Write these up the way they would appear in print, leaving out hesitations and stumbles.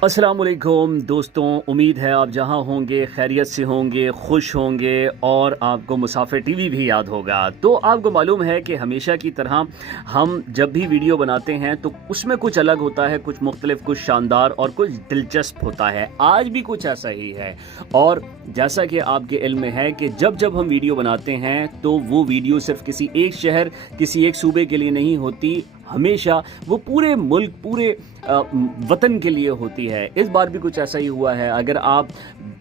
अस्सलाम वालेकुम दोस्तों, उम्मीद है आप जहां होंगे खैरियत से होंगे, खुश होंगे और आपको मुसाफिर टीवी भी याद होगा। तो आपको मालूम है कि हमेशा की तरह हम जब भी वीडियो बनाते हैं तो उसमें कुछ अलग होता है, कुछ मुख्तलिफ, कुछ शानदार और कुछ दिलचस्प होता है। आज भी कुछ ऐसा ही है। और जैसा कि आपके इल्म में है कि जब जब हम वीडियो बनाते हैं तो वो वीडियो सिर्फ किसी एक शहर, किसी एक सूबे के लिए नहीं होती, हमेशा वो पूरे मुल्क, पूरे वतन के लिए होती है। इस बार भी कुछ ऐसा ही हुआ है। अगर आप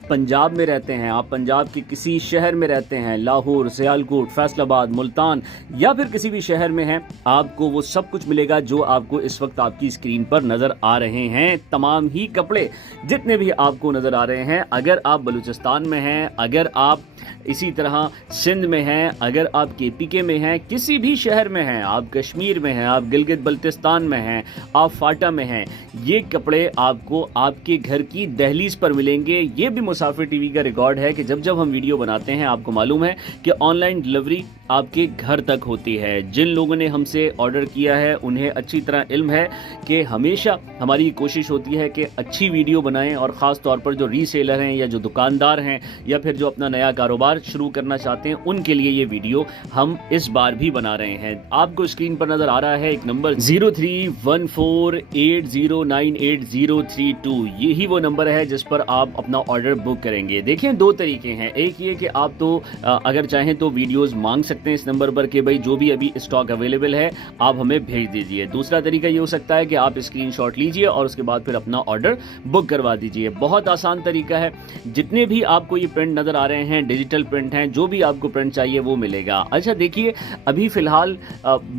पंजाब में रहते हैं, आप पंजाब के किसी शहर में रहते हैं, लाहौर, सियालकोट, फैसलाबाद, मुल्तान या फिर किसी भी शहर में हैं, आपको वो सब कुछ मिलेगा जो आपको इस वक्त आपकी स्क्रीन पर नज़र आ रहे हैं। तमाम ही कपड़े जितने भी आपको नज़र आ रहे हैं, अगर आप बलूचिस्तान में हैं, अगर आप इसी तरह सिंध में हैं, अगर आप KPK में हैं, किसी भी शहर में हैं, आप कश्मीर में हैं, आप गिलगित बल्तिस्तान में हैं, आप फाटा में हैं, ये कपड़े आपको आपके घर की दहलीज पर मिलेंगे। ये भी मुसाफिर टीवी का रिकॉर्ड है कि जब जब हम वीडियो बनाते हैं, आपको मालूम है कि ऑनलाइन डिलीवरी आपके घर तक होती है। जिन लोगों ने हमसे ऑर्डर किया है उन्हें अच्छी तरह इल्म है कि हमेशा हमारी कोशिश होती है कि अच्छी वीडियो बनाएं, और ख़ास तौर पर जो रीसेलर हैं या जो दुकानदार हैं या फिर जो अपना नया कारोबार शुरू करना चाहते हैं, उनके लिए ये वीडियो हम इस बार भी बना रहे हैं। आपको स्क्रीन पर नज़र आ रहा है एक नंबर 031480988032। यही वो नंबर है जिस पर आप अपना ऑर्डर बुक करेंगे। देखिए, दो तरीके हैं। एक ये कि आप तो अगर चाहें तो वीडियोज़ मांग सकते हैं इस नंबर पर कि भाई जो भी अभी स्टॉक अवेलेबल है आप हमें भेज दीजिए। दूसरा तरीका ये हो सकता है कि आप स्क्रीनशॉट लीजिए और उसके बाद फिर अपना ऑर्डर बुक करवा दीजिए। बहुत आसान तरीका है। जितने भी आपको ये प्रिंट नज़र आ रहे हैं डिजिटल प्रिंट हैं, जो भी आपको प्रिंट चाहिए वो मिलेगा। अच्छा देखिए, अभी फ़िलहाल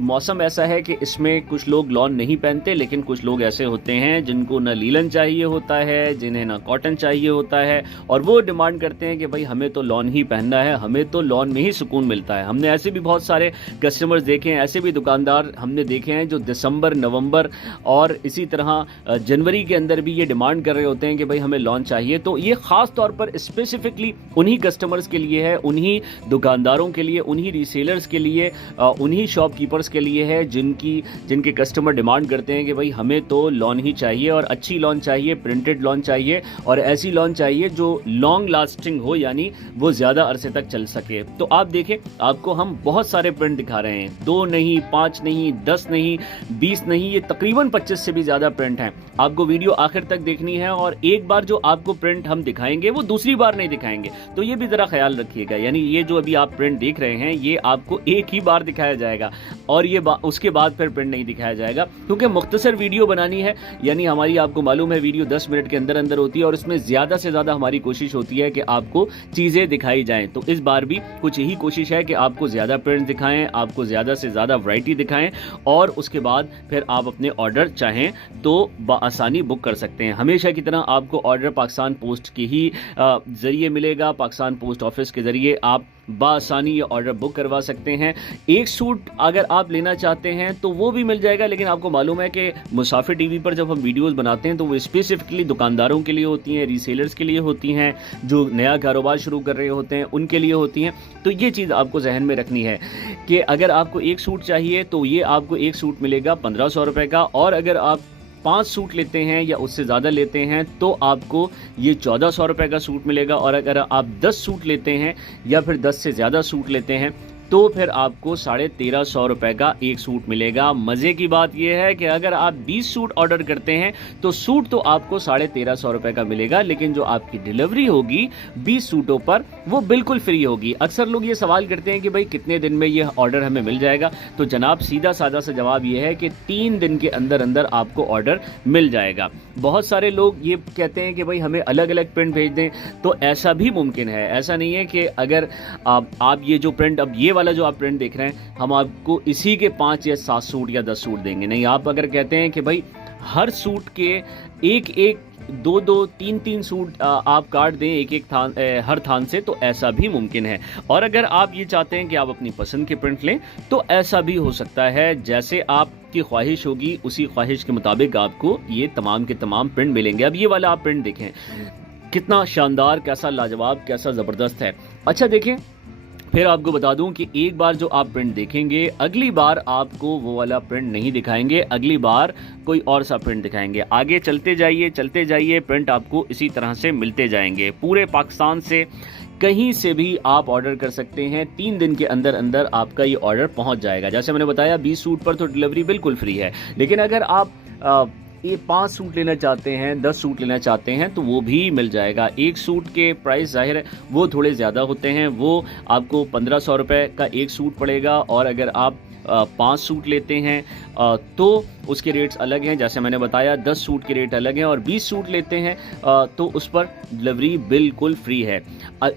मौसम ऐसा है कि इसमें कुछ लोग लॉन नहीं पहनते, लेकिन कुछ लोग ऐसे होते हैं जिनको ना लीलन चाहिए होता है, जिन्हें ना कॉटन चाहिए होता है, और वो डिमांड करते हैं कि भाई हमें तो लॉन ही पहनना है, हमें तो लॉन में ही सुकून मिलता है। हमने ऐसे भी बहुत सारे कस्टमर्स देखे हैं, ऐसे भी दुकानदार हमने देखे हैं जो दिसंबर, नवंबर और इसी तरह जनवरी के अंदर भी ये डिमांड कर रहे होते हैं कि भाई हमें लॉन चाहिए। तो ये ख़ास तौर पर स्पेसिफिकली उन्हीं कस्टमर्स के लिए है, उन्हीं दुकानदारों के लिए, उन्हीं रीसेलर्स के लिए, उन्हीं शॉपकीपर्स के लिए है जिनके कस्टमर डिमांड करते हैं कि भाई हमें तो लॉन ही चाहिए, और अच्छी लॉन चाहिए, प्रिंटेड लॉन चाहिए, और ऐसी लॉन चाहिए जो लॉन्ग लास्टिंग हो, यानी वो ज़्यादा अरसे तक चल सके। तो आप देखें, आपको हम बहुत सारे प्रिंट दिखा रहे हैं, 2 नहीं, 5 नहीं, 10 नहीं, 20 नहीं, ये तकरीबन 25 से भी ज़्यादा प्रिंट हैं। आपको वीडियो आखिर तक देखनी है, और एक बार जो आपको प्रिंट हम दिखाएंगे वो दूसरी बार नहीं दिखाएंगे, तो ये भी ज़रा ख्याल रखिएगा। यानी ये जो अभी आप प्रिंट देख रहे हैं ये आपको एक ही बार दिखाया जाएगा, और ये उसके बाद फिर प्रिंट नहीं दिखाया जाएगा, क्योंकि मुख्तसर वीडियो बनानी है। यानी हमारी, आपको मालूम है, वीडियो 10 मिनट के अंदर अंदर होती है, और इसमें ज़्यादा से ज़्यादा हमारी कोशिश होती है कि आपको चीज़ें दिखाई जाएँ। तो इस बार भी कुछ यही कोशिश है कि आपको ज़्यादा प्रिंट दिखाएं, आपको ज़्यादा से ज़्यादा वैरायटी दिखाएं, और उसके बाद फिर आप अपने ऑर्डर चाहें तो बआसानी बुक कर सकते हैं। हमेशा की तरह आपको ऑर्डर पाकिस्तान पोस्ट के ही ज़रिए मिलेगा। पाकिस्तान पोस्ट ऑफिस के ज़रिए आप बआसानी ये ऑर्डर बुक करवा सकते हैं। एक सूट अगर आप लेना चाहते हैं तो वो भी मिल जाएगा, लेकिन आपको मालूम है कि मुसाफिर टीवी पर जब हम वीडियोस बनाते हैं तो वो स्पेसिफिकली दुकानदारों के लिए होती हैं, रीसेलर्स के लिए होती हैं, जो नया कारोबार शुरू कर रहे होते हैं उनके लिए होती हैं। तो ये चीज़ आपको जहन में रखनी है कि अगर आपको एक सूट चाहिए तो ये आपको एक सूट मिलेगा 1500 रुपये का, और अगर आप 5 सूट लेते हैं या उससे ज़्यादा लेते हैं तो आपको ये 1400 रुपये का सूट मिलेगा, और अगर आप 10 सूट लेते हैं या फिर 10 से ज़्यादा सूट लेते हैं तो फिर आपको 1350 रुपये का एक सूट मिलेगा। मज़े की बात यह है कि अगर आप 20 सूट ऑर्डर करते हैं तो सूट तो आपको 1350 रुपये का मिलेगा, लेकिन जो आपकी डिलीवरी होगी 20 सूटों पर वो बिल्कुल फ्री होगी। अक्सर लोग ये सवाल करते हैं कि भाई कितने दिन में ये ऑर्डर हमें मिल जाएगा, तो जनाब सीधा साधा सा जवाब ये है कि 3 दिन के अंदर अंदर आपको ऑर्डर मिल जाएगा। बहुत सारे लोग ये कहते हैं कि भाई हमें अलग अलग प्रिंट भेज दें, तो ऐसा भी मुमकिन है। ऐसा नहीं है कि अगर आप ये जो प्रिंट, अब ये वाला जो आप प्रिंट देख रहे हैं, हम आपको इसी के 5 या 7 सूट या 10 सूट देंगे, नहीं। आप अगर कहते हैं कि भाई हर सूट के एक एक, 2-2, 3-3 सूट आप काट दें एक एक थान, हर थान से, तो ऐसा भी मुमकिन है। और अगर आप ये चाहते हैं कि आप अपनी पसंद के प्रिंट लें तो ऐसा भी हो सकता है। जैसे आपकी ख्वाहिश होगी उसी ख्वाहिश के मुताबिक आपको ये तमाम के तमाम प्रिंट मिलेंगे। अब ये वाला आप प्रिंट देखें, कितना शानदार, कैसा लाजवाब, कैसा ज़बरदस्त है। अच्छा देखें, फिर आपको बता दूं कि एक बार जो आप प्रिंट देखेंगे, अगली बार आपको वो वाला प्रिंट नहीं दिखाएंगे, अगली बार कोई और सा प्रिंट दिखाएंगे। आगे चलते जाइए, प्रिंट आपको इसी तरह से मिलते जाएंगे। पूरे पाकिस्तान से कहीं से भी आप ऑर्डर कर सकते हैं, 3 दिन के अंदर अंदर आपका ये ऑर्डर पहुंच जाएगा। जैसे मैंने बताया 20 सूट पर तो डिलीवरी बिल्कुल फ्री है, लेकिन अगर आप ये 5 सूट लेना चाहते हैं, 10 सूट लेना चाहते हैं तो वो भी मिल जाएगा। एक सूट के प्राइस ज़ाहिर है वो थोड़े ज़्यादा होते हैं, वो आपको 1500 रुपये का एक सूट पड़ेगा, और अगर आप 5 सूट लेते हैं तो उसके रेट्स अलग हैं। जैसे मैंने बताया 10 सूट के रेट अलग हैं, और 20 सूट लेते हैं तो उस पर डिलीवरी बिल्कुल फ्री है।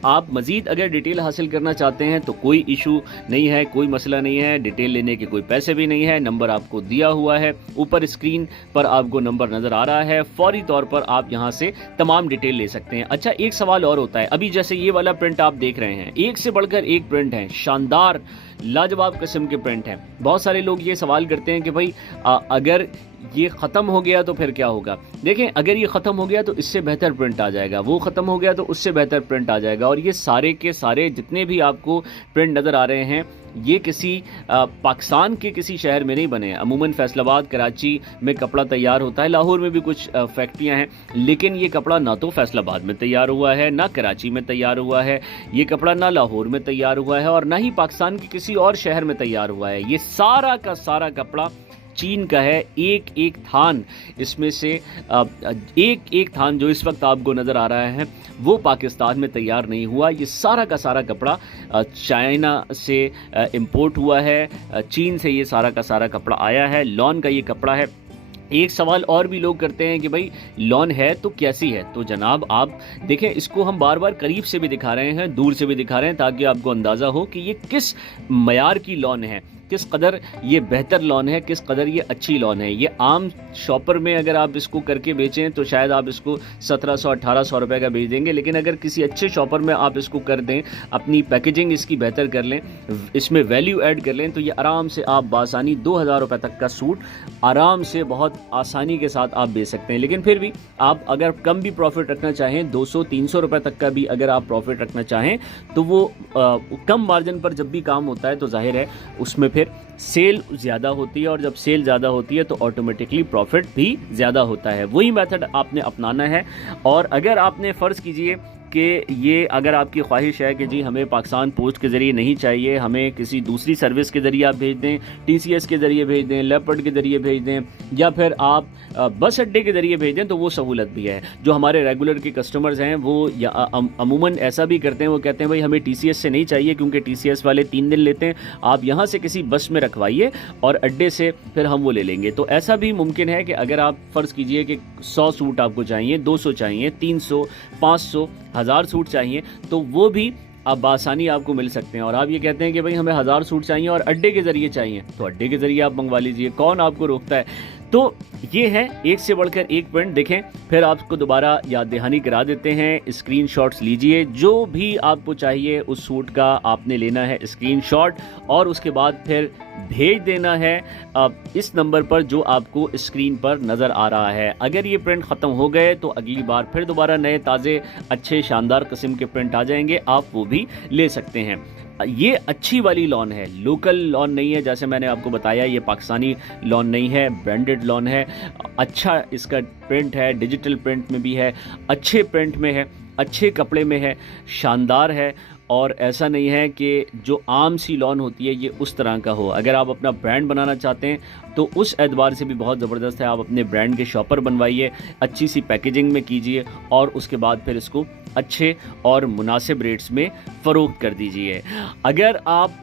आप मज़ीद अगर डिटेल हासिल करना चाहते हैं तो कोई इशू नहीं है, कोई मसला नहीं है, डिटेल लेने के कोई पैसे भी नहीं है। नंबर आपको दिया हुआ है, ऊपर स्क्रीन पर आपको नंबर नज़र आ रहा है, फौरी तौर पर आप यहाँ से तमाम डिटेल ले सकते हैं। अच्छा, एक सवाल और होता है, अभी जैसे ये वाला प्रिंट आप देख रहे हैं, एक से बढ़कर एक प्रिंट है, शानदार लाजवाब किस्म के प्रिंट हैं। बहुत सारे लोग ये सवाल करते हैं कि भाई अगर ये ख़त्म हो गया तो फिर क्या होगा। देखें, अगर ये ख़त्म हो गया तो इससे बेहतर प्रिंट आ जाएगा, वो ख़त्म हो गया तो उससे बेहतर प्रिंट आ जाएगा। और ये सारे के सारे जितने भी आपको प्रिंट नज़र आ रहे हैं, ये किसी पाकिस्तान के किसी शहर में नहीं बने हैं। अमूमन फैसलाबाद, कराची में कपड़ा तैयार होता है, लाहौर में भी कुछ फैक्ट्रियां हैं, लेकिन ये कपड़ा ना तो फैसलाबाद में तैयार हुआ है, ना कराची में तैयार हुआ है, ये कपड़ा ना लाहौर में तैयार हुआ है, और ना ही पाकिस्तान के किसी और शहर में तैयार हुआ है। ये सारा का सारा कपड़ा चीन का है। एक एक थान इसमें से एक एक थान जो इस वक्त आपको नज़र आ रहा है वो पाकिस्तान में तैयार नहीं हुआ। ये सारा का सारा कपड़ा चाइना से इंपोर्ट हुआ है, चीन से ये सारा का सारा कपड़ा आया है। लॉन का ये कपड़ा है। एक सवाल और भी लोग करते हैं कि भाई लॉन है तो कैसी है। तो जनाब आप देखें, इसको हम बार बार करीब से भी दिखा रहे हैं, दूर से भी दिखा रहे हैं, ताकि आपको अंदाज़ा हो कि ये किस मयार की लॉन है, किस कदर ये बेहतर लॉन है, किस कदर ये अच्छी लॉन है। ये आम शॉपर में अगर आप इसको करके बेचें तो शायद आप इसको 1700-1800 रुपये का बेच देंगे, लेकिन अगर किसी अच्छे शॉपर में आप इसको कर दें, अपनी पैकेजिंग इसकी बेहतर कर लें, इसमें वैल्यू ऐड कर लें, तो ये आराम से आप बासानी 2000 रुपये तक का सूट आराम से बहुत आसानी के साथ आप बेच सकते हैं। लेकिन फिर भी आप अगर कम भी प्रॉफिट रखना चाहें, 200-300 रुपये तक का भी अगर आप प्रॉफिट रखना चाहें, तो वो कम मार्जिन पर जब भी काम होता है तो जाहिर है उसमें फिर सेल ज़्यादा होती है, और जब सेल ज़्यादा होती है तो ऑटोमेटिकली प्रॉफिट भी ज़्यादा होता है। वही मेथड आपने अपनाना है। और अगर आपने फ़र्ज़ कीजिए कि ये अगर आपकी ख्वाहिश है कि जी हमें पाकिस्तान पोस्ट के ज़रिए नहीं चाहिए, हमें किसी दूसरी सर्विस के ज़रिए आप भेज दें, TCS के ज़रिए भेज दें, लेपर्ड के ज़रिए भेज दें, या फिर आप बस अड्डे के ज़रिए भेज दें, तो वो सहूलत भी है। जो हमारे रेगुलर के कस्टमर्स हैं वो अमूमन ऐसा भी करते हैं, वो कहते हैं भाई हमें TCS से नहीं चाहिए क्योंकि TCS वाले 3 दिन लेते हैं, आप यहाँ से किसी बस में रखवाइए और अड्डे से फिर हम वो ले लेंगे। तो ऐसा भी मुमकिन है कि अगर आप फ़र्ज़ कीजिए कि 100 सूट आपको चाहिए, 200 चाहिए, 300, 500, 1000 सूट चाहिए, तो वो भी अब बासानी आपको मिल सकते हैं। और आप ये कहते हैं कि भाई हमें 1000 सूट चाहिए और अड्डे के ज़रिए चाहिए, तो अड्डे के ज़रिए आप मंगवा लीजिए, कौन आपको रोकता है। तो ये है एक से बढ़कर एक प्रिंट। देखें, फिर आपको दोबारा याद दहानी करा देते हैं, स्क्रीनशॉट्स लीजिए, जो भी आपको चाहिए उस सूट का आपने लेना है स्क्रीनशॉट, और उसके बाद फिर भेज देना है इस नंबर पर जो आपको स्क्रीन पर नज़र आ रहा है। अगर ये प्रिंट ख़त्म हो गए तो अगली बार फिर दोबारा नए ताज़े अच्छे शानदार किस्म के प्रिंट आ जाएंगे, आप वो भी ले सकते हैं। ये अच्छी वाली लॉन है, लोकल लॉन नहीं है। जैसे मैंने आपको बताया, ये पाकिस्तानी लॉन नहीं है, ब्रांडेड लॉन है। अच्छा इसका प्रिंट है, डिजिटल प्रिंट में भी है, अच्छे प्रिंट में है, अच्छे कपड़े में है, शानदार है। और ऐसा नहीं है कि जो आम सी लॉन होती है ये उस तरह का हो। अगर आप अपना ब्रांड बनाना चाहते हैं तो उस एतबार से भी बहुत ज़बरदस्त है। आप अपने ब्रांड के शॉपर बनवाइए, अच्छी सी पैकेजिंग में कीजिए, और उसके बाद फिर इसको अच्छे और मुनासिब रेट्स में फ़रोख्त कर दीजिए। अगर आप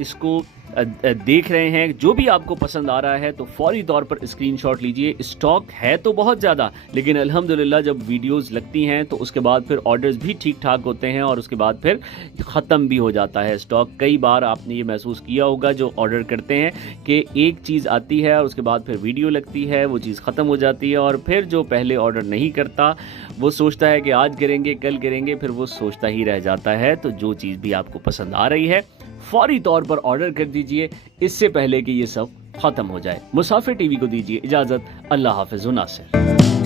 इसको देख रहे हैं, जो भी आपको पसंद आ रहा है, तो फौरी तौर पर स्क्रीनशॉट लीजिए। स्टॉक है तो बहुत ज़्यादा, लेकिन अल्हम्दुलिल्लाह जब वीडियोस लगती हैं तो उसके बाद फिर ऑर्डर्स भी ठीक ठाक होते हैं, और उसके बाद फिर ख़त्म भी हो जाता है स्टॉक। कई बार आपने ये महसूस किया होगा जो ऑर्डर करते हैं कि एक चीज़ आती है और उसके बाद फिर वीडियो लगती है, वो चीज़ ख़त्म हो जाती है, और फिर जो पहले ऑर्डर नहीं करता वो सोचता है कि आज करेंगे, कल करेंगे, फिर वो सोचता ही रह जाता है। तो जो चीज़ भी आपको पसंद आ रही है फौरी तौर पर ऑर्डर कर दीजिए, इससे पहले कि ये सब ख़त्म हो जाए। मुसाफिर टीवी को दीजिए इजाज़त। अल्लाह हाफ़िज़। नासिर।